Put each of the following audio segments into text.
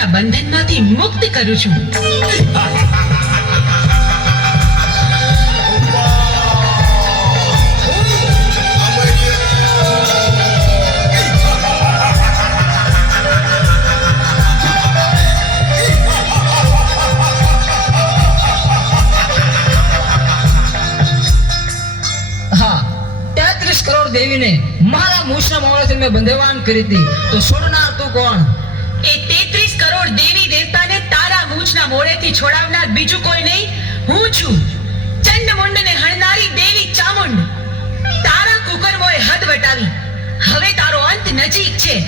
ના બંધનમાંથી મુક્ત કરું છું. દેવી ને મારા મૂછના મોળાથી મેં બંધવાન કરી હતી, તો છોડનાર તું કોણ? એ 33 કરોડ દેવી દેવતાને તારા મૂછના મોળેથી છોડાવનાર બીજું કોઈ નહીં, હું છું. ચંડમુંડને હણનારી દેવી ચામુંડ. તારા કુકર્મોએ હદ વટાવી. હવે તારો અંત નજીક છે.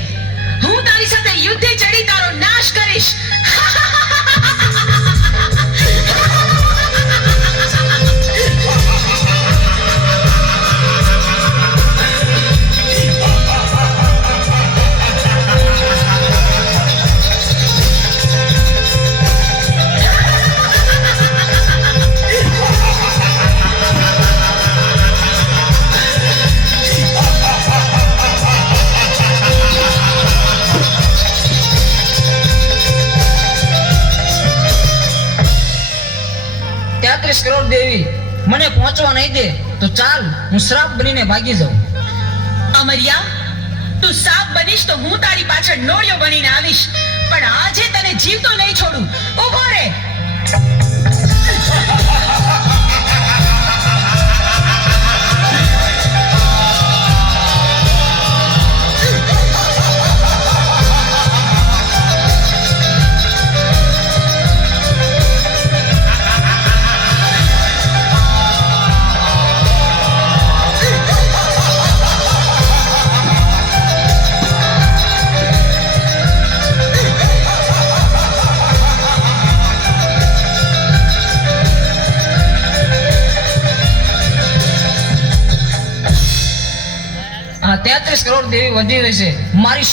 હું તારી સાથે યુદ્ધે ચડી તારો નાશ કરીશ. કરોડ દેવી મને પહોંચવા નહીં દે તો ચાલ હું શ્રાપ બનીને ભાગી જાઉં. અમર્યા, તું સાપ બનીશ તો હું તારી પાછળ નોળિયો બનીને આવીશ, પણ આજે તને જીવતો નહીં છોડું. ઊભો રહે. આ 33 કરોડ દેવી વધી રહી છે. મારી